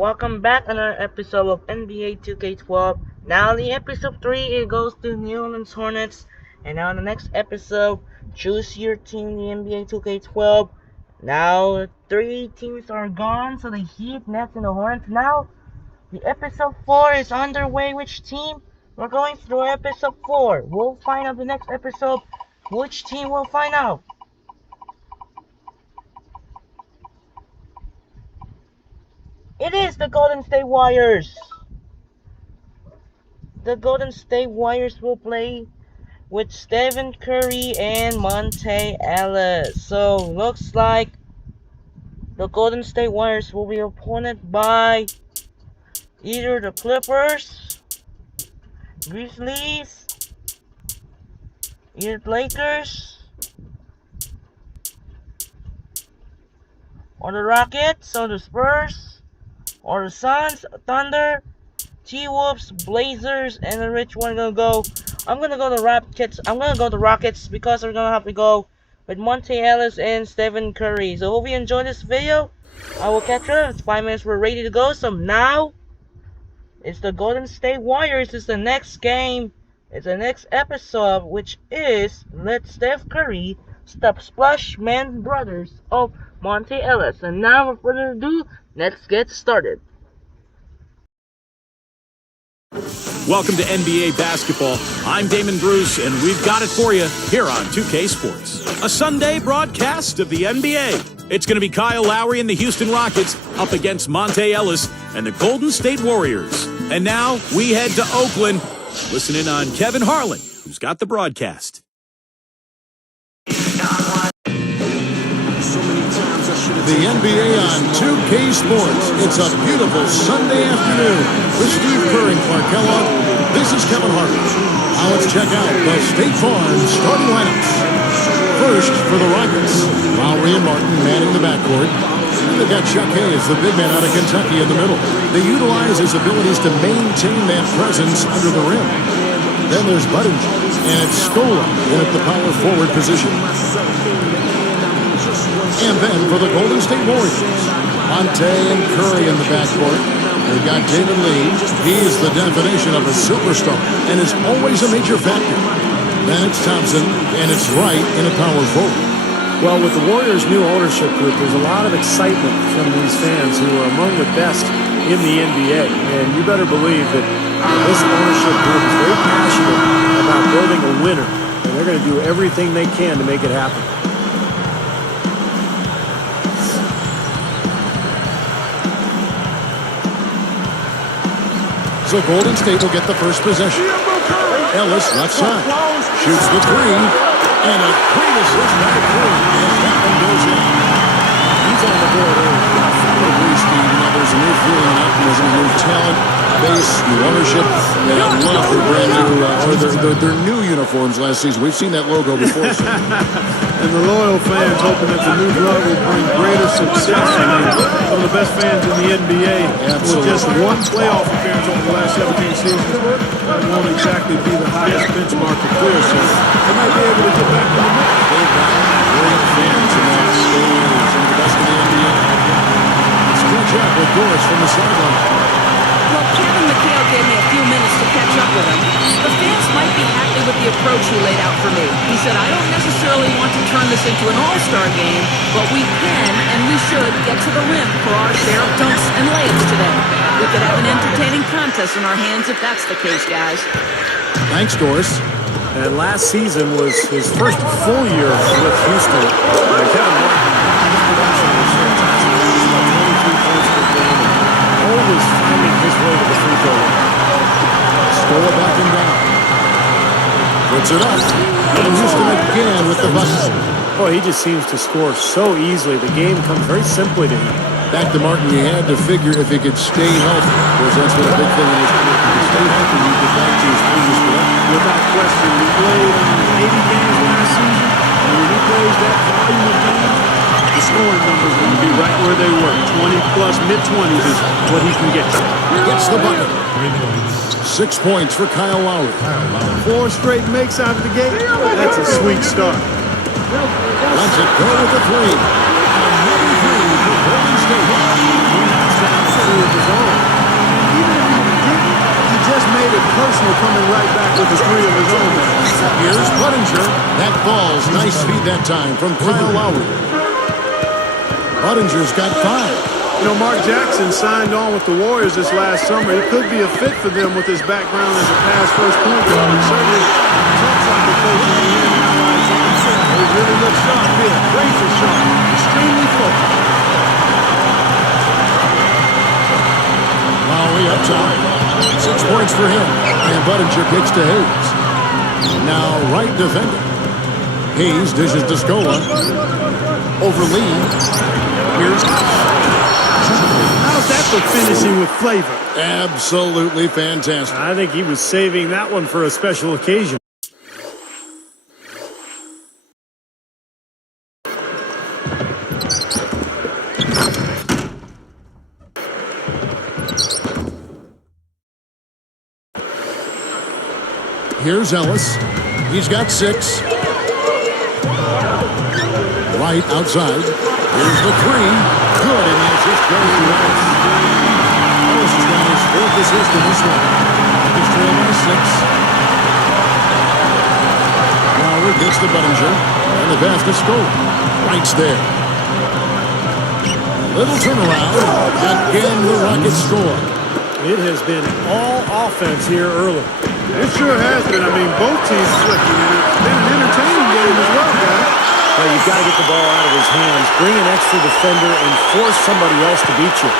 Welcome back to another episode of NBA 2K12. Now the episode 3 it goes to New Orleans Hornets. And now in the next episode, choose your team, the NBA 2K12. Now 3 teams are gone, so the Heat, Nets, and the Hornets. Now the episode 4 is underway. Which team? We're going through episode 4. We'll find out the next episode which team will find out. It is the Golden State Warriors. The Golden State Warriors will play with Stephen Curry and Monte Ellis. So looks like the Golden State Warriors will be opponent by either the Clippers, Grizzlies, either the Lakers, or the Rockets, or the Spurs, or the Suns, Thunder, T-Wolves, Blazers, and then which one gonna go? I'm gonna go the Rockets. I'm gonna go the Rockets because we're gonna have to go with Monte Ellis and Stephen Curry. So hope you enjoyed this video. I will catch you. It's 5 minutes. We're ready to go. So now it's the Golden State Warriors. It's the next game. It's the next episode, which is Let Steph Curry Stop Splash Man Brothers of Monte Ellis. And now, without further ado, let's get started. Welcome to NBA basketball. I'm Damon Bruce, and we've got it for you here on 2K Sports. A Sunday broadcast of the NBA. It's going to be Kyle Lowry and the Houston Rockets up against Monte Ellis and the Golden State Warriors. And now we head to Oakland. Listen in on Kevin Harlan, who's got the broadcast. The NBA on 2K Sports. It's a beautiful Sunday afternoon with Steve Kerr and Clark Kellogg. This is Kevin Harlan. Now let's check out the State Farm starting lineups. First for the Rockets, Lowry and Martin manning the backcourt. And they've got Chuck Hayes, the big man out of Kentucky, in the middle. They utilize his abilities to maintain that presence under the rim. Then there's Budinger, and it's Scola in at the power forward position. And then for the Golden State Warriors, Monte and Curry in the backcourt. They've got David Lee. He's the definition of a superstar and is always a major factor. Then it's Thompson, and it's Wright in a power forward. Well, with the Warriors' new ownership group, there's a lot of excitement from these fans who are among the best in the NBA. And you better believe that this ownership group is very passionate about building a winner. And they're going to do everything they can to make it happen. So Golden State will get the first possession. Ellis, left side, shoots the three, and a great assist by Curry as that one goes in. He's on the board early. There's new feeling and optimism, new talent, base, new ownership. They love their new uniforms last season. We've seen that logo before. And the loyal fans hoping that the new glove will bring greater success. I mean, some of the best fans in the NBA with just one playoff appearance over the last 17 seasons. That won't exactly be the highest benchmark to clear, so they might be able to get back in the mix. They've got great fans in that stage, some of the best in the NBA. Stretch out with Doris from the sideline. Well, Kevin McHale gave me a few minutes to catch up with him. The fans might be happy with the approach he laid out for me. He said, I don't necessarily want to turn this into an all-star game, but we can and we should get to the rim for our share of dunks and layups today. We could have an entertaining contest in our hands if that's the case, guys. Thanks, Doris. And last season was his first full year with Houston. Kevin Martin, his production was fantastic. He was about 23 points per game, always finding his way to the free throw line. Scola backing down. Puts it up. And Houston again with the bucket. Boy, he just seems to score so easily. The game comes very simply to him. Back to Martin, you had to figure if he could stay healthy, because that's what a big thing in his career. If he could stay healthy, you get back to his previous production. Without question, he played 80 games last season, and when he plays that volume of games, the scoring numbers will be right where they were. 20-plus, mid-20s is what he can get to. Gets the bucket. 6 points for Kyle Lowry. 4 straight makes out of the gate. That's a sweet start. Lets it go with the three. Another three for Golden State. He has to have 2 of his own. speed that time from Kyle Lowry. Buddinger's got 5. You know, Mark Jackson signed on with the Warriors this last summer. He could be a fit for them with his background as a pass-first point guard. And certainly talks like a coach in the end. He really looks sharp here. Razor sharp. Extremely focused. Lowry up top. 6 points for him. And Budinger kicks to Hayes. Now right defender. Hayes dishes to Scola. Over Lee. Here's... How's that for finishing with flavor? Absolutely fantastic. I think he was saving that one for a special occasion. Here's Ellis. He's got 6. Right outside. Here's the 3. Good, and the assist goes to Ellis. Ellis has got his 4th assist in this one. He's trailed by 6. Lowry gets the Budinger. And the pass to Scola. Right's there. Little turnaround. Again, the Rockets score. It has been all offense here early. It sure has been. I mean, both teams clicking, and it's been an entertaining game as well, guys. Well, you've got to get the ball out of his hands, bring an extra defender, and force somebody else to beat you.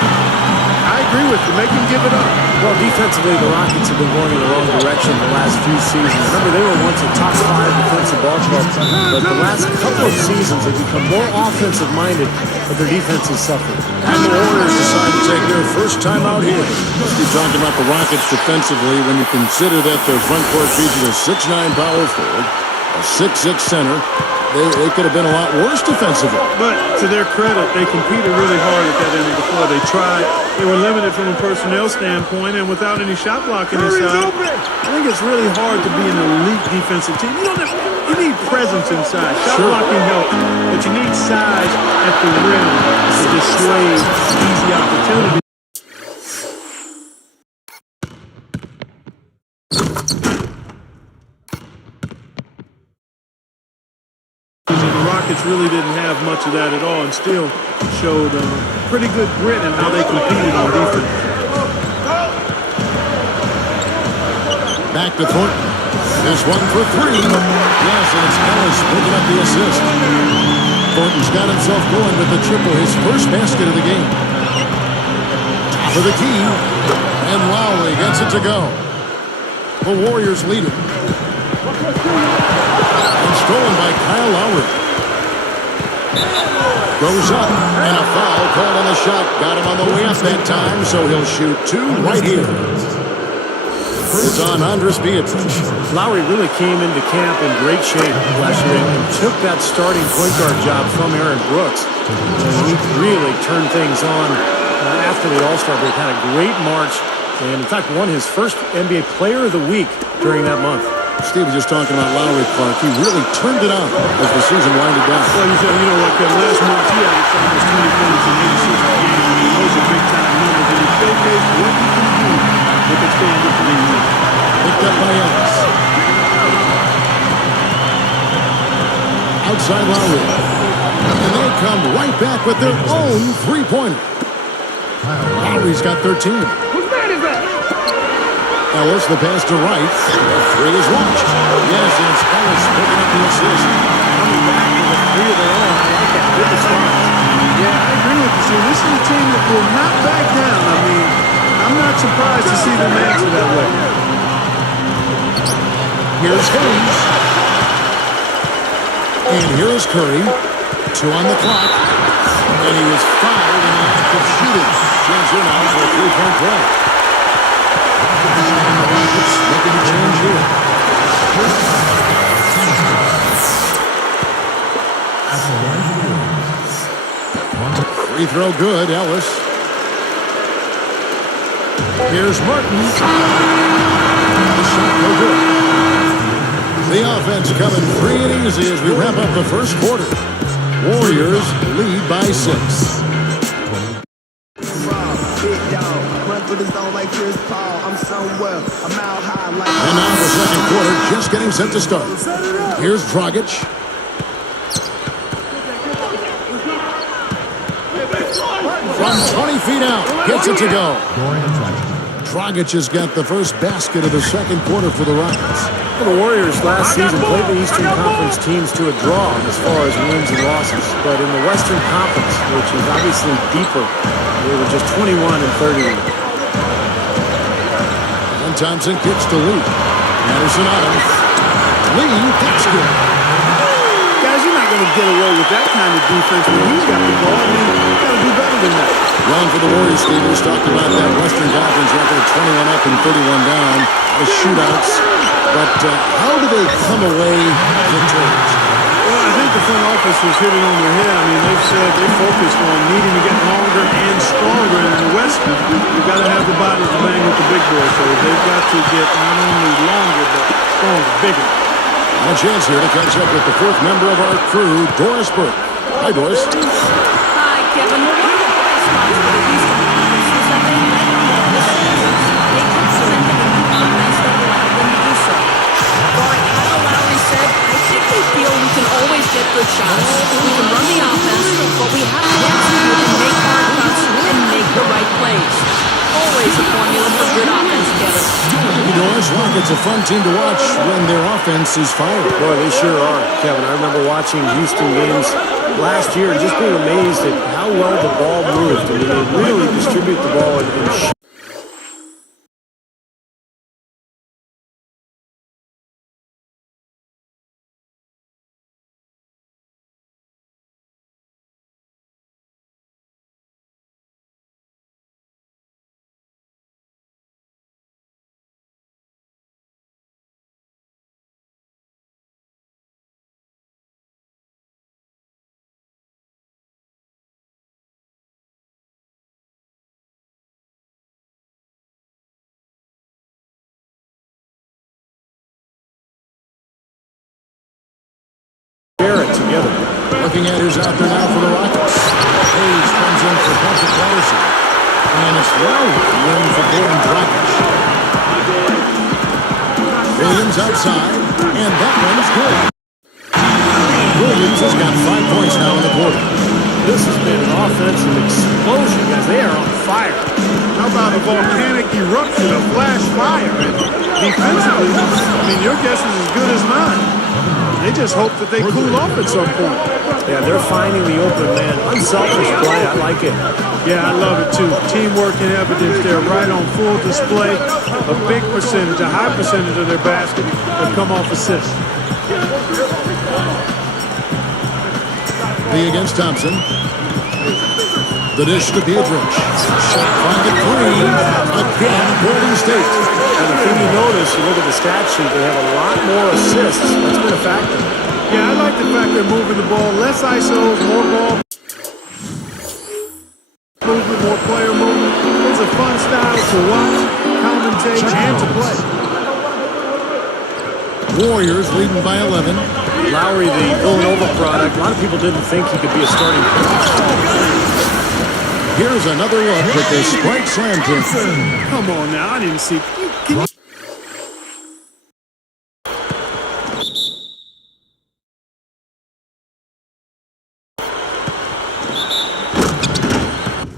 I agree with you. Make him give it up. Well, defensively, the Rockets have been going in the wrong direction the last few seasons. Remember, they were once a top 5 defensive ball club, but the last couple of seasons they've become more offensive-minded, but their defense has suffered. And the Warriors decide to take their first time out here. Let's keep talking about the Rockets defensively when you consider that their front court features a 6'9" power forward, a 6'6" center. They could have been a lot worse defensively. But to their credit, they competed really hard at that end of the floor. They tried. They were limited from a personnel standpoint, and without any shot blocking inside, I think it's really hard to be an elite defensive team. You need presence inside. Shot blocking helps, but you need size at the rim to dissuade easy opportunities. Rockets really didn't have much of that at all and still showed pretty good grit in how they competed on defense. Back to Thornton. There's one for 3. Yes, and it's Ellis picking up the assist. Thornton's got himself going with the triple, his first basket of the game. Top of the key, and Lowry gets it to go. The Warriors lead it. And stolen by Kyle Lowry. Goes up, and a foul called on the shot. Got him on the way up that time, so he'll shoot 2 right here. It's on Andres Beatrice. Lowry really came into camp in great shape last year and took that starting point guard job from Aaron Brooks. And he really turned things on after the All-Star break. Had a great March, and in fact won his first NBA Player of the Week during that month. Steve was just talking about Lowry, Clark. He really turned it on as the season winded down. Well, you know what, last month he averaged almost 20 points in 86 games. I mean, those are big-time numbers, and he showcased what he can do with expanded to the league. Picked up by Ellis. Outside Lowry. And they come right back with their own three-pointer. Lowry's got 13. Whose man is that? Ellis, the pass to right. The 3 is launched. Yes, and it's Ellis picking up the assist. Coming back with a 3 of their own. I like that. Good response. Yeah, I agree with you. See, this is a team that will not back down. I mean, I'm not surprised to see them answer that way. Here's Hayes. And here's Curry. 2 on the clock. And he was fired in the act of shooting. Chance here now for a 3-point play. It's looking to change here. Free throw good, Ellis. Here's Martin. The shot no good. The offense coming free and easy as we wrap up the first quarter. Warriors lead by 6. And now the second quarter just getting set to start. Here's Dragic. From 20 feet out, gets it to go. Dragic has got the first basket of the second quarter for the Rockets. Well, the Warriors last season played the Eastern Conference teams to a draw as far as wins and losses. But in the Western Conference, which is obviously deeper, they were just 21 and 31. And Thompson kicks to Lee. Anderson on him. Lee, that's good. Guys, you're not going to get away with that kind of defense when he's got the ball. I mean, you got to do better than that. Well, for the Warriors, Steve, we talked about that Western Conference record, 21 up and 31 down, the shootouts. But how do they come away victorious? Well, I think the front office has hit it on their head. I mean, they've said they're focused on needing to get longer and stronger. And in the West, you've got to have the bodies to bang with the big boys. So they've got to get not only longer, but stronger, bigger. A chance here to catch up with the fourth member of our crew, Doris Burke. Hi, Doris. Hi, Kevin. One of the bright spots for the Houston Rockets was that they led the ball this season. They implemented a new offense that allowed them to do so. Guard Kyle Lowry said, I think we feel we can always get good shots. We can run the offense, but we have to execute and make hard cuts and make the right plays. Always a formula for good offense, Kevin. You know, this Rockets a fun team to watch when their offense is firing. Boy, they sure are, Kevin. I remember watching Houston games last year and just being amazed at how well the ball moved. I mean, they really distribute the ball and shoot. Together. Looking at who's out there now for the Rockets. Hayes comes in for Patrick Patterson. And it's Lowry in for Goran Dragic. Williams outside, and that one's good. Williams has got 5 points now in the quarter. This has been an offensive explosion as they are on fire. How about a volcanic eruption of flash fire? And defensively, I mean, your guess is as good as mine. They just hope that they cool off at some point. Yeah, they're finding the open man. Unselfish play. I like it. Yeah, I love it too. Teamwork and evidence there, right on full display. A big percentage, a high percentage of their basket have come off assists. Lee against Thompson. The dish to Pietrich. Shot clock at 3. Again, Golden State. And the thing you notice, you look at the stat sheet, they have a lot more assists. That's been a factor. Yeah, I like the fact they're moving the ball. Less ISOs, more ball movement, more player movement. It's a fun style to watch, commentate, and to play. Warriors leading by 11. Lowry, the Villanova product, a lot of people didn't think he could be a starting player. Here's another look at the Sprite Slam team. Come on now, I didn't see. Can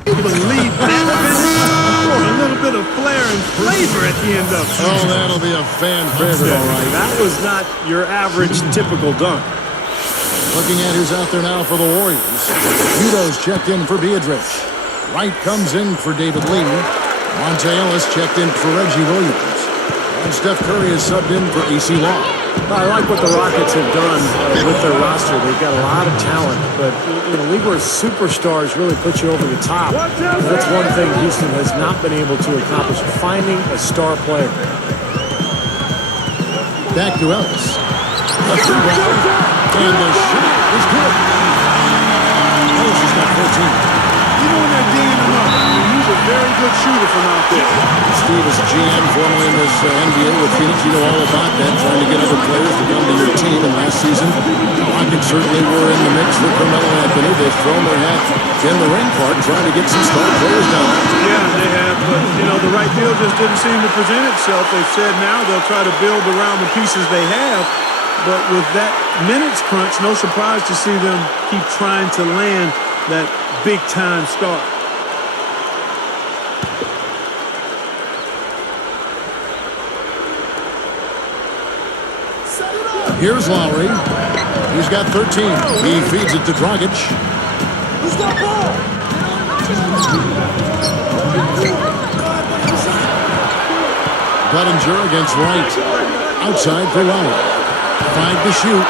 you believe that finish? Oh, a little bit of flair and flavor at the end of it. Oh, that'll be a fan favorite, all right. That was not your average typical dunk. Looking at who's out there now for the Warriors. Udo's checked in for Pietrich. Wright comes in for David Lee. Monte Ellis checked in for Reggie Williams. And Steph Curry is subbed in for AC Long. I like what the Rockets have done with their roster. They've got a lot of talent, but in a league where superstars really put you over the top, that's one thing Houston has not been able to accomplish, finding a star player. Back to Ellis. A free ball. And the shot is good. Ellis has got 14. You know when they're dinging him up. I mean, he's a very good shooter from out there. Steve is GM, formerly in this NBA with Phoenix. You know all about that, trying to get other players to come to your team. And last season, the Rockets certainly were in the mix for Carmelo Anthony. They've thrown their hat in the ring part, trying to get some star players down. Yeah, they have. But, you know, the right deal just didn't seem to present itself. They've said now they'll try to build around the pieces they have. But with that minutes crunch, no surprise to see them keep trying to land that big-time start. Here's Lowry. He's got 13. He feeds it to Dragic. Who's got ball? Budinger against Wright. Outside for Lowry. 5 to shoot.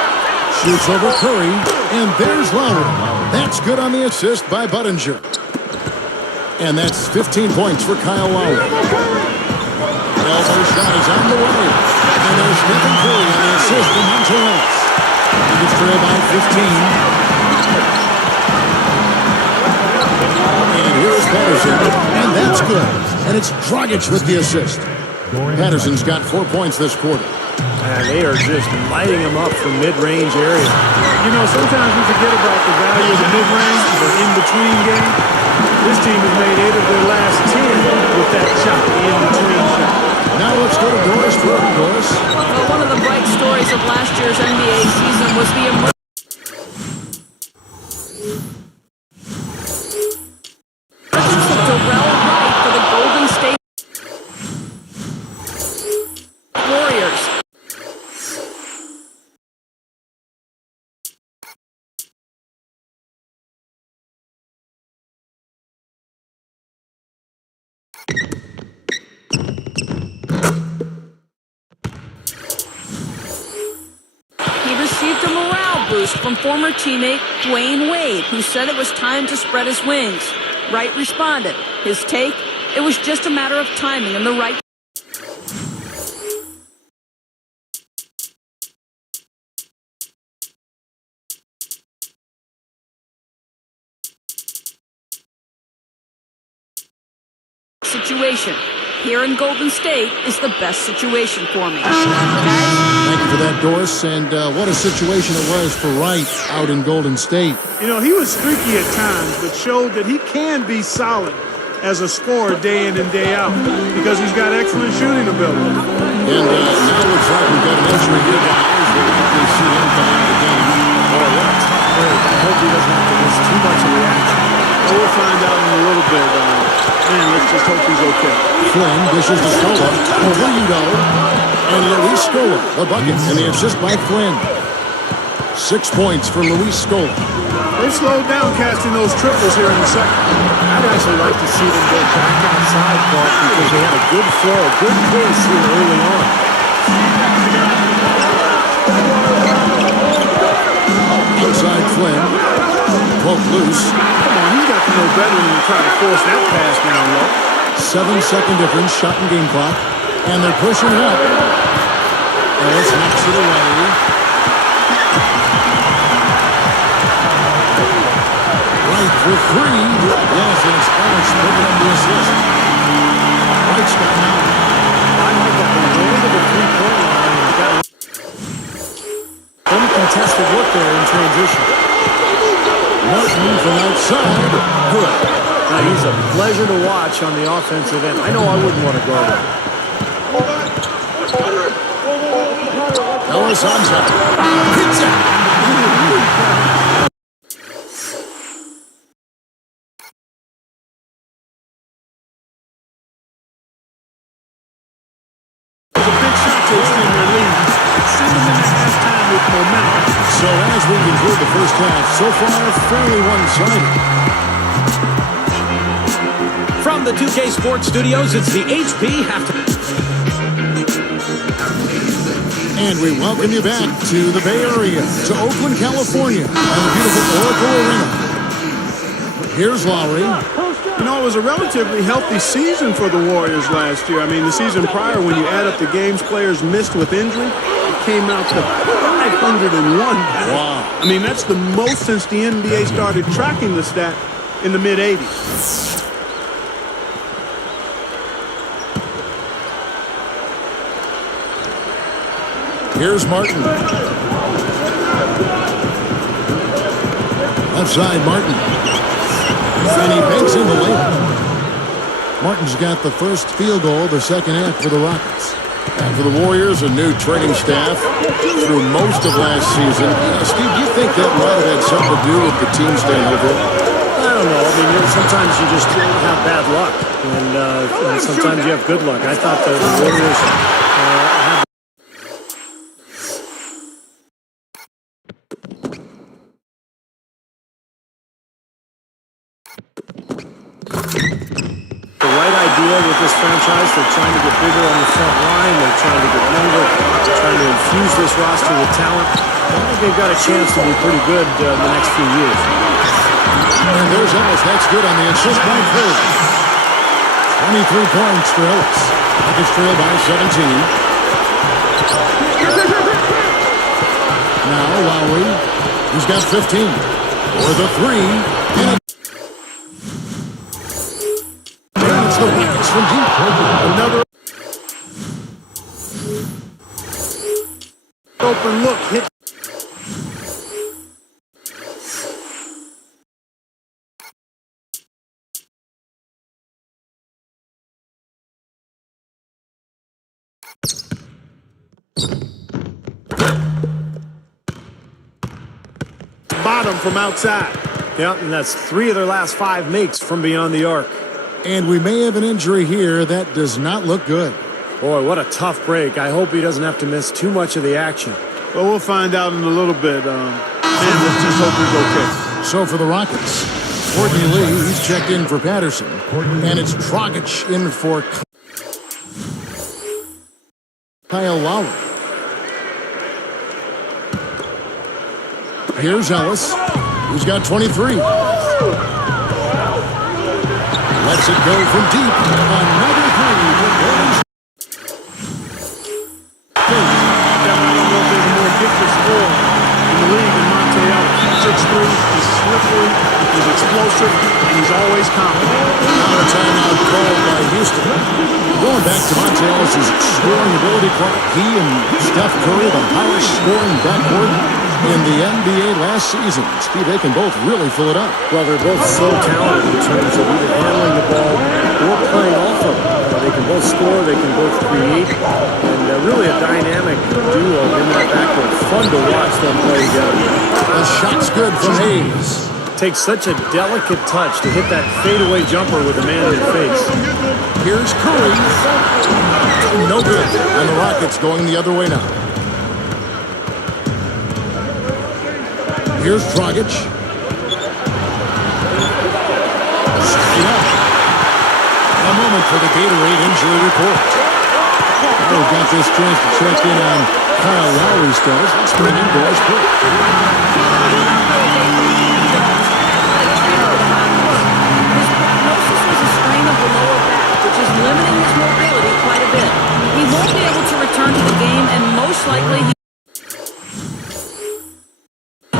Shoots over Curry. And there's Lowry. That's good on the assist by Budinger. And that's 15 points for Kyle Lowry. Elbow shot is on the way. And there's Stephen Curry on the assist from Hunter Ellis. He's trailed by 15. And here's Patterson. And that's good. And it's Dragic with the assist. Patterson's got 4 points this quarter. And they are just lighting him up from mid-range area. You know, sometimes we forget about the value of the mid-range, the in-between game. This team has made 8 of their last 10 with that shot, the in-between shot. Now let's go to Doris Burke. Doris. Well, one of the bright stories of last year's NBA season was the emergence of Darrell Wright for the Golden State Warriors. He received a morale boost from former teammate Dwayne Wade, who said it was time to spread his wings. Wright responded. His take, it was just a matter of timing and the right situation. Here in Golden State is the best situation for me. Thank you for that, Doris. And what a situation it was for Wright out in Golden State. You know, he was streaky at times, but showed that he can be solid as a scorer day in and day out because he's got excellent shooting ability. And now looks like we've got an injury here, guys. We'll likely see him come out of the game. Boy, what a tough break. I hope he doesn't have to miss too much of the action. Well, we'll find out in a little bit. Man, let's just hope he's okay. Flynn dishes to Scola. Over Udo. And Luis Scola, the bucket, and the assist by Flynn. 6 points for Luis Scola. They've slowed down casting those triples here in the second. I'd actually like to see them go back outside, Clark, because they had a good flow, a good pace here early on. Outside Flynn. Poke loose. Come on, he's got to know better than to try to force that pass down low. 7-second difference, shot and game clock. And they're pushing it up. Ellis knocks it away. Right for 3. Yes, and it's Ellis picking up the assist. Wright's got now. I like that they went into the three-point line and got uncontested look there in transition. Martin from outside. Good. Now, he's a pleasure to watch on the offensive end. I know I wouldn't want to guard him. Ellis on top. Hits it. It's a big shot to extend their lead. Send them into halftime with momentum. So as we conclude the first half, so far fairly one-sided. From the 2K Sports Studios, it's the HP Halftime. And we welcome you back to the Bay Area, to Oakland, California, and the beautiful Oracle Arena. Here's Lowry. You know, it was a relatively healthy season for the Warriors last year. I mean, the season prior, when you add up the games players missed with injury, it came out to 501. Wow. I mean, that's the most since the NBA started tracking the stat in the mid-'80s. Here's Martin. Left side, Martin. And he banks in the layup. Martin's got the first field goal of the second half for the Rockets. And for the Warriors, a new training staff through most of last season. Steve, do you think that might have had something to do with the team staying over? I don't know. sometimes you just have bad luck, and sometimes you have good luck. I thought the Warriors had the right idea with this franchise. They're trying to get bigger on the front line. They're trying to get younger. They're trying to infuse this roster with talent. I think they've got a chance to be pretty good in the next few years. And there's Ellis. That's good on the assist by Curry. 23 points for Ellis. Rockets trail by 17. Now Lowry. He's got 15. For the three. And it's the Rockets from deep. Another open look. Hit. Bottom from outside. Yeah, and that's 3 of their last 5 makes from beyond the arc. And we may have an injury here. That does not look good. Boy, what a tough break. I hope he doesn't have to miss too much of the action. Well, we'll find out in a little bit. Let's just hope he's okay. So for the Rockets, Courtney Lee, he's checked in for Patterson. And it's Dragic in for Kyle Lowry. Here's Ellis, who's got 23. Lets it go from deep. Another three for Golden State. I don't know if there's a more gifted scorer in the league than Monte Ellis. 6'3", he's slippery, he's explosive, and he's always confident. Now a timeout called by Houston. Going back to Monte Ellis' scoring ability, Clark, he and Steph Curry, the highest scoring backcourt in the NBA last season. Steve, they can both really fill it up. Well, they're both so talented in terms of either handling the ball or playing off of it. They can both score, they can both create, and really a dynamic duo in that backcourt. Fun to watch them play together. The shot's good from Hayes. Takes such a delicate touch to hit that fadeaway jumper with a man in the face. Here's Curry. No good. And the Rockets going the other way now. Here's Dragic. Straight up. A moment for the Gatorade injury report. Now we've got this chance to check in on Kyle Lowry's status. Let's bring in Doris Burke. His prognosis was a strain of the lower back, which is limiting his mobility quite a bit. He won't be able to return to the game, and most likely he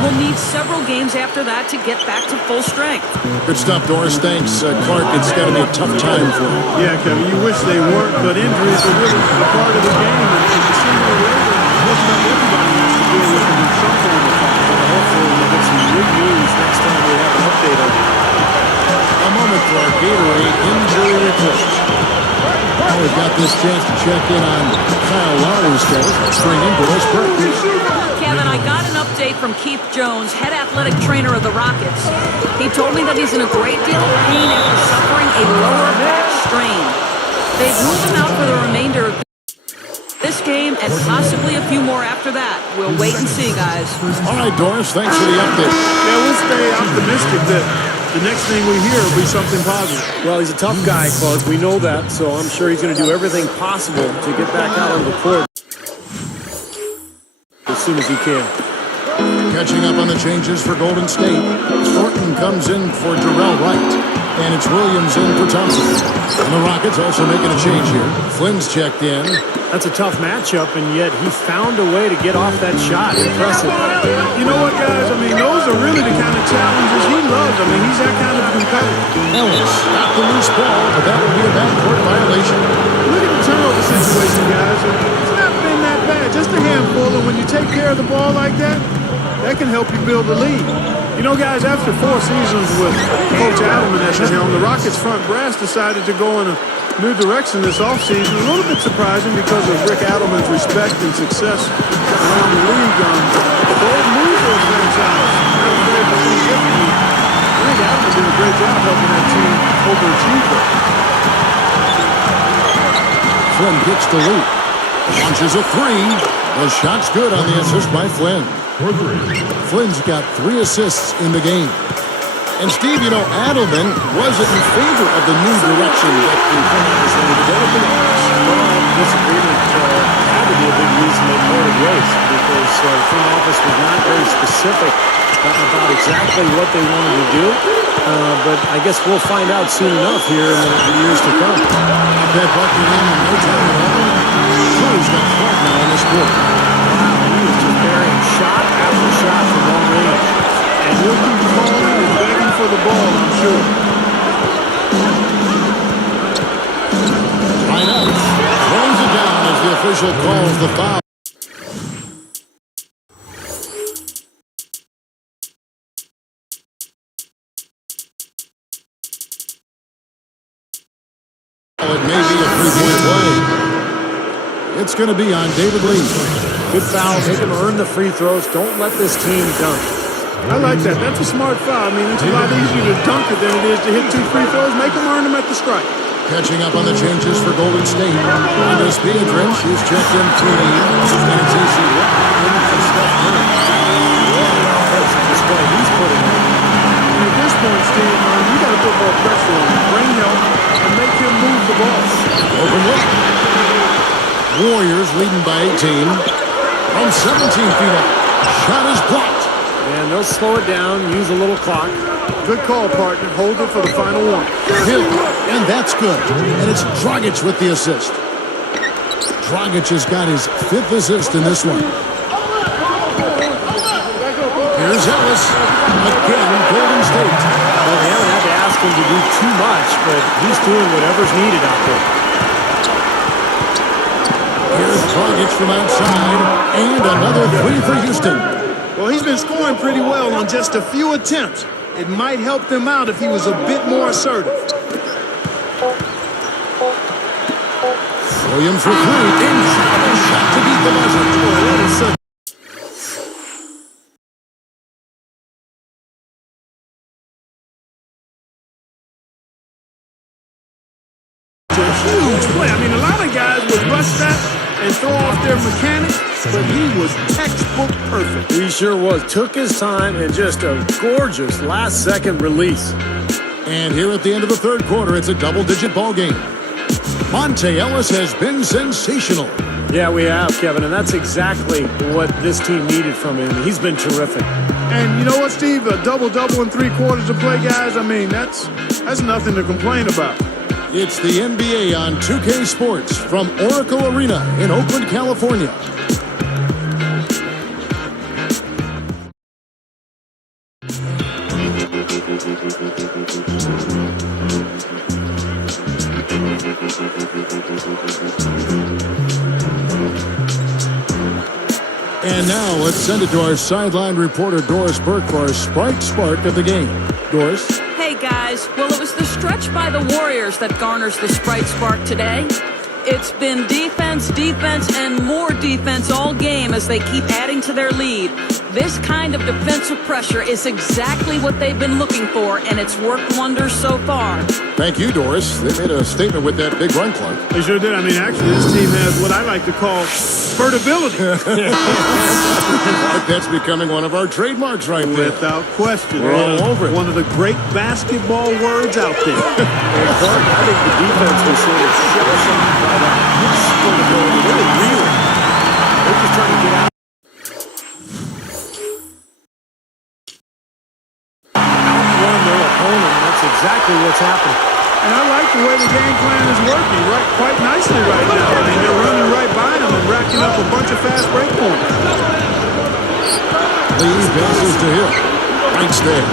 will need several games after that to get back to full strength. Good stuff, Doris. Thanks, Clark. It's got to be a tough time for him. Yeah, Kevin, you wish they weren't, but injuries are really a part of the game. And the sooner or later, most of everybody has to deal with them in some form or fashion. Hopefully we'll get some good news next time we have an update on it. A moment for our Gatorade injury report. Now we've got this chance to check in on Kyle Lowry's status. Let's bring in Doris Burke. Kevin, I got an update from Keith Jones, head athletic trainer of the Rockets. He told me that he's in a great deal of pain after suffering a lower back strain. They've moved him out for the remainder of this game and possibly a few more after that. We'll wait and see, guys. All right, Doris, thanks for the update. Yeah, we'll stay optimistic that the next thing we hear will be something positive. Well, he's a tough guy, Clark. We know that, so I'm sure he's going to do everything possible to get back out on the court as soon as he can. Catching up on the changes for Golden State. Thornton comes in for Jarrell Wright. And it's Williams in for Thompson. And the Rockets also making a change here. Flynn's checked in. That's a tough matchup, and yet he found a way to get off that shot. Impressive. You know what, guys? I mean, those are really the kind of challenges he loves. I mean, he's that kind of competitor. Ellis got the loose ball, but that would be a backcourt violation. Look at the turnover situation, guys. It's not been that bad. Just a handful, and when you take care of the ball like that, that can help you build a lead. You know, guys, after 4 seasons with Coach Adelman at the helm, the Rockets front brass decided to go in a new direction this offseason. A little bit surprising because of Rick Adelman's respect and success around the league. The bold move for the franchise. Rick Adelman did a great job helping that overachieved. Flynn gets the lead. Launches a three. The shot's good on the assist by Flynn. Flynn's got 3 assists in the game. And Steve, you know, Adelman wasn't in favor of the new direction that the front office wanted to go with the offense. Well, disagreement had to be a big reason they parted ways because the front office was not very specific about exactly what they wanted to do. But I guess we'll find out soon enough here in the years to come. That bucket in no time at all. Curry's got 12 now in this quarter. Wow, he was just burying shot after shot from long range. And he'll keep calling and begging for the ball, I'm sure. Right up. Throws it down as the official calls the foul. It may be a three-point play. It's going to be on David Lee. Good foul. Make him earn the free throws. Don't let this team dunk. I like that. That's a smart foul. I mean, it's a lot easier to dunk it than it is to hit 2 free throws. Make them earn them at the strike. Catching up on the changes for Golden State. Andres Piedrin, she's checked in 3. And it's AC in for Steph Curry. Display he's putting in. And at this point, Steve, you got to put more pressure on him. Bring help and make him move the ball. Open look. Warriors leading by 18. From 17 feet out. Shot is blocked. And they'll slow it down, use a little clock. Good call, partner. Hold it for the final one. Hill, and that's good. And it's Dragic with the assist. Dragic has got his 5th assist in this one. Here's Ellis. Again, Golden State. Well, they haven't had to ask him to do too much, but he's doing whatever's needed out there. Here's Dragic from outside. And another 3 for Houston. Well, he's been scoring pretty well on just a few attempts. It might help them out if he was a bit more assertive. Williams for 3. Inside shot to beat the buzzer. Boy, that is such a huge play. I mean, a lot of guys would rush that and throw off their mechanics, but he was textbook perfect. He sure was. Took his time and just a gorgeous last-second release. And here at the end of the 3rd quarter, it's a double-digit ball game. Monte Ellis has been sensational. Yeah, we have, Kevin, and that's exactly what this team needed from him. He's been terrific. And you know what, Steve? A double-double in 3 quarters of play, guys. I mean, that's nothing to complain about. It's the NBA on 2K Sports from Oracle Arena in Oakland, California. And now let's send it to our sideline reporter Doris Burke for our Sprite Spark of the game. Doris? Hey guys, well it was the stretch by the Warriors that garners the Sprite Spark today. It's been defense, defense, and more defense all game as they keep adding to their lead. This kind of defensive pressure is exactly what they've been looking for, and it's worked wonders so far. Thank you, Doris. They made a statement with that big run, Clark. They sure did. I mean, actually, this team has what I like to call spurtability. That's becoming one of our trademarks right there. Without question. We're all over it. One of the great basketball words out there. And Clark, I think the defense was sort of shell-shocked by that spurtability. Really reeling. They're just trying to get out. Outrun their opponent. That's exactly what's happening. And I like the way the game plan is working quite nicely right now. I mean, they're running right by them and racking up a bunch of fast break points. Lee passes to Hill. Right there.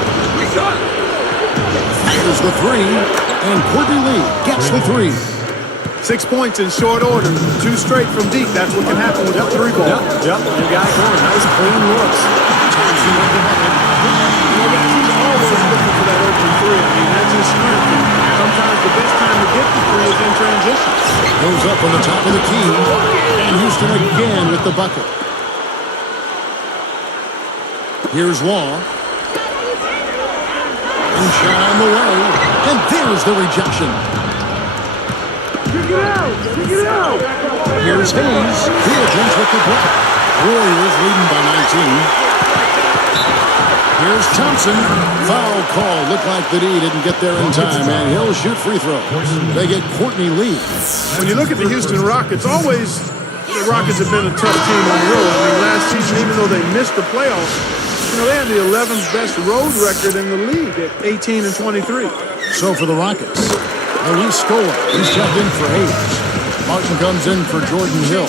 Here's the 3, and Courtney Lee gets the 3. 6 points in short order. 2 straight from deep. That's what can happen with the 3 ball. Yep. You got it going. Nice, clean looks. Thompson with the bucket. He's always looking for that open 3. I mean, that's his strength. And sometimes the best time to get the 3 is in transition. Goes up on the top of the key, and Houston again with the bucket. Here's Law. And shot on the way. And there's the rejection. Here's Hayes. Theogons with the block. Warriors leading by 19. Here's Thompson. Foul call. Looked like the D didn't get there in time, and he'll shoot free throws. They get Courtney Lee. When you look at the Houston Rockets, always the Rockets have been a tough team on the road. I mean, last season, even though they missed the playoffs, they had the 11th best road record in the league at 18 and 23. So for the Rockets, Luis Scola. He's checked in for Hayes. Martin comes in for Jordan Hill.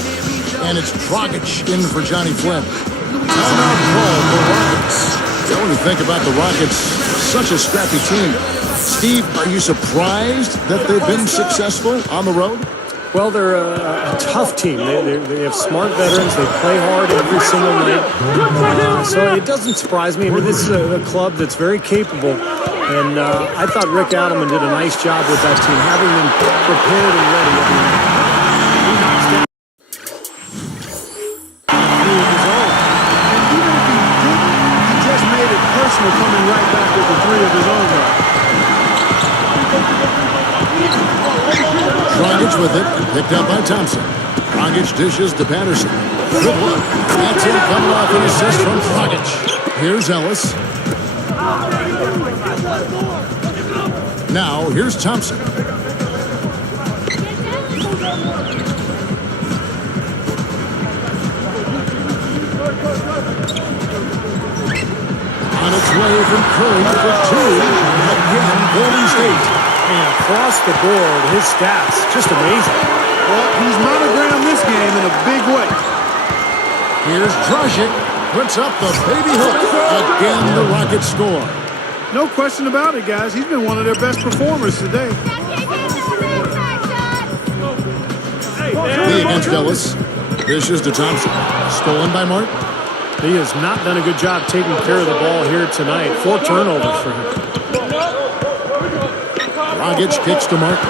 And it's Dragic in for Johnny Flynn. Timeout call for Rockets. When you think about the Rockets, such a scrappy team. Steve, are you surprised that they've been successful on the road? Well, they're a tough team. They have smart veterans. They play hard every single night. So it doesn't surprise me. I mean, this is a club that's very capable. And I thought Rick Adelman did a nice job with that team, having them prepared and ready every night. He knocks down Through his own. And even if he didn't, he just made it personal, coming right back with the three of his own. Dragic with it, picked up by Thompson. Dragic dishes to Patterson. Good look. That's it, coming off an assist from Dragic. Here's Ellis. Now, here's Thompson. On its way from Curry for two. Again, Golden State. and across the board, his stats just amazing. Well, he's monogrammed this game in a big way. Here's Dragic. Puts up the baby hook. Again, the Rockets score. No question about it, guys. He's been one of their best performers today. Lee against Ellis. Dishes to Thompson. Stolen by Martin. He has not done a good job taking care of the ball here tonight. 4 turnovers for him. Dragic kicks to Martin.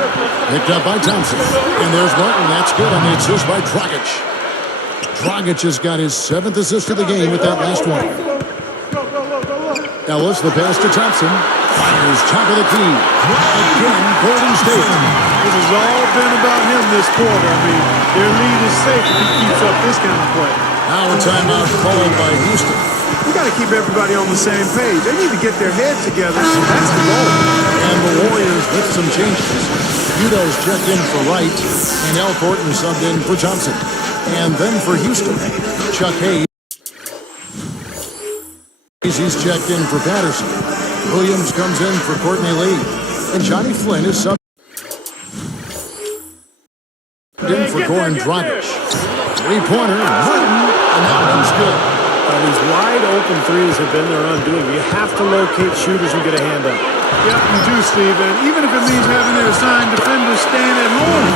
Picked up by Thompson. And there's Martin. That's good on the assist by Dragic. Dragic has got his 7th assist of the game with that last one. Ellis, the pass to Thompson. Fires top of the key. Again, Golden State. This has all been about him this quarter. I mean, their lead is safe if he keeps up this kind of play. Now a timeout called by Houston. We got to keep everybody on the same page. They need to get their heads together. That's the goal. And the Warriors with some changes. Udo's checked in for Wright, and Elcourt subbed in for Thompson. And then for Houston, Chuck Hayes. He's checked in for Patterson. Williams comes in for Courtney Lee. And Johnny Flynn is subbed in for Goran Dragic. Three-pointer, Martin, and that one's good. These wide open threes have been their undoing. You have to locate shooters and get a hand up. Yeah, you do, Steve. And even if it means having their assigned defenders stand at home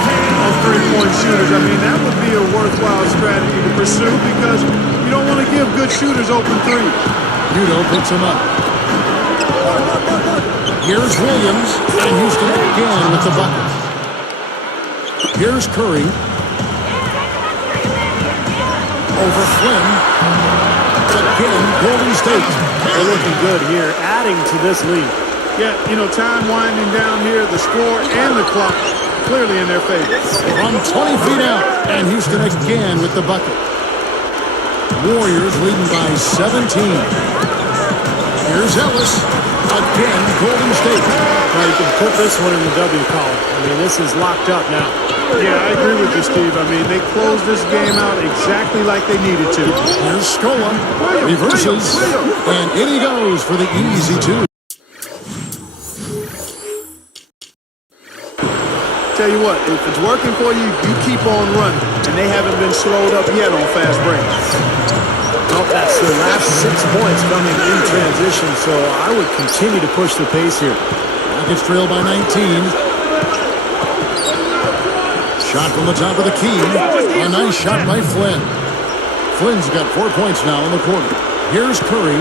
on three-point shooters, I mean, that would be a worthwhile strategy to pursue because you don't want to give good shooters open threes. Udo picks him up. Here's Williams, and Houston again with the bucket. Here's Curry. Over Flynn. Again, Golden State. They're looking good here, adding to this lead. Yeah, you know, time winding down here, the score and the clock clearly in their favor. From 20 feet out, and Houston again with the bucket. Warriors leading by 17. Here's Ellis. Again, Golden State. Now you can put this one in the W column. I mean, this is locked up now. Yeah, I agree with you, Steve. I mean, they closed this game out exactly like they needed to. Here's Scola. Reverses. And in he goes for the easy two. Tell you what, if it's working for you, you keep on running. And they haven't been slowed up yet on fast breaks. Well, that's the last 6 points coming in transition, so I would continue to push the pace here. Rockets trail by 19. Shot from the top of the key. A nice shot by Flynn. Flynn's got 4 points now in the quarter. Here's Curry.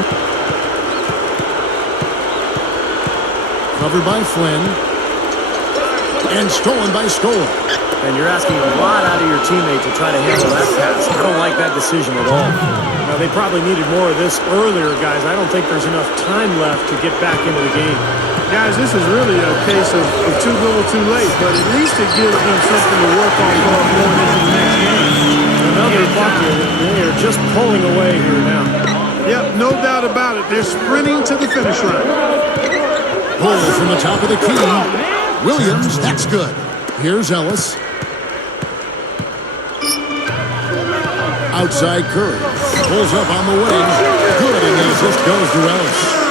Covered by Flynn. And stolen by Scola. And you're asking a lot out of your teammate to try to handle that pass. I don't like that decision at all. Now, they probably needed more of this earlier, guys. I don't think there's enough time left to get back into the game. Guys, this is really a case of too little too late, but at least it gives them something to work on going into the next game. Another bucket, and they are just pulling away here now. Yep, no doubt about it. They're sprinting to the finish line. Pull from the top of the key. Williams, that's good. Here's Ellis. Outside Curry. Pulls up on the wing. Good, and the assist goes to Ellis.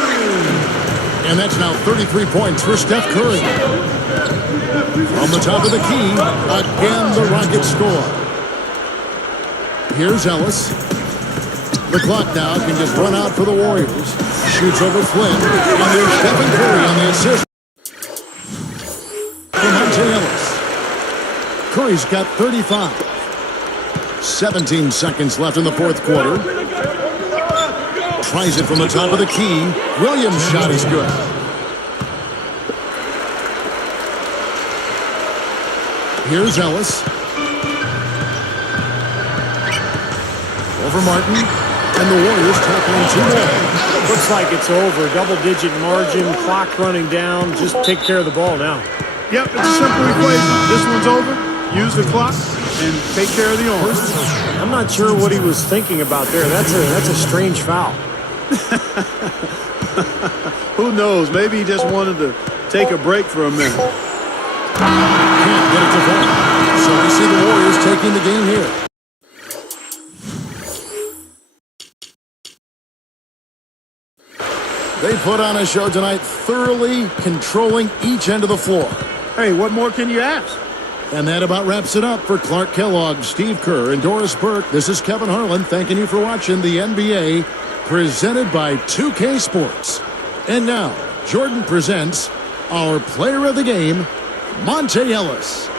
And that's now 33 points for Steph Curry. From the top of the key, again the Rockets score. Here's Ellis. The clock now can just run out for the Warriors. Shoots over Flynn, and there's Stephen Curry on the assist. For Monte Ellis. Curry's got 35. 17 seconds left in the fourth quarter. Tries it from the top of the key. Williams' shot is good. Here's Ellis. Over Martin. And the Warriors tackling 2 more. Looks like it's over. Double-digit margin. Clock running down. Just take care of the ball now. Yep, it's a simple equation. This one's over. Use the clock and take care of the owners. I'm not sure what he was thinking about there. That's a strange foul. Who knows? Maybe he just wanted to take a break for a minute. Can't get it to fall. So we see the Warriors taking the game here. They put on a show tonight, thoroughly controlling each end of the floor. Hey, what more can you ask? And that about wraps it up for Clark Kellogg, Steve Kerr, and Doris Burke. This is Kevin Harlan thanking you for watching the NBA presented by 2K Sports. And now, Jordan presents our player of the game, Monte Ellis.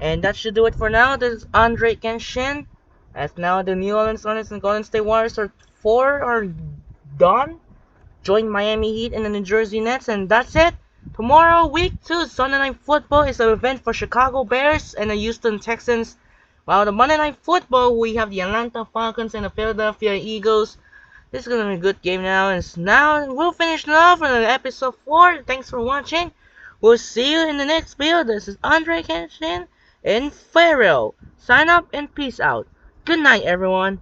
And that should do it for now. This is Andre Kenshin. As now the New Orleans Hornets and Golden State Warriors are done. Join Miami Heat and the New Jersey Nets, and that's it. Tomorrow, week 2, Sunday Night Football is an event for Chicago Bears and the Houston Texans. While the Monday Night Football, we have the Atlanta Falcons and the Philadelphia Eagles. This is going to be a good game now. And now we'll finish off on episode 4. Thanks for watching. We'll see you in the next video. This is Andre Kenshin and Pharaoh. Sign up and peace out. Good night, everyone.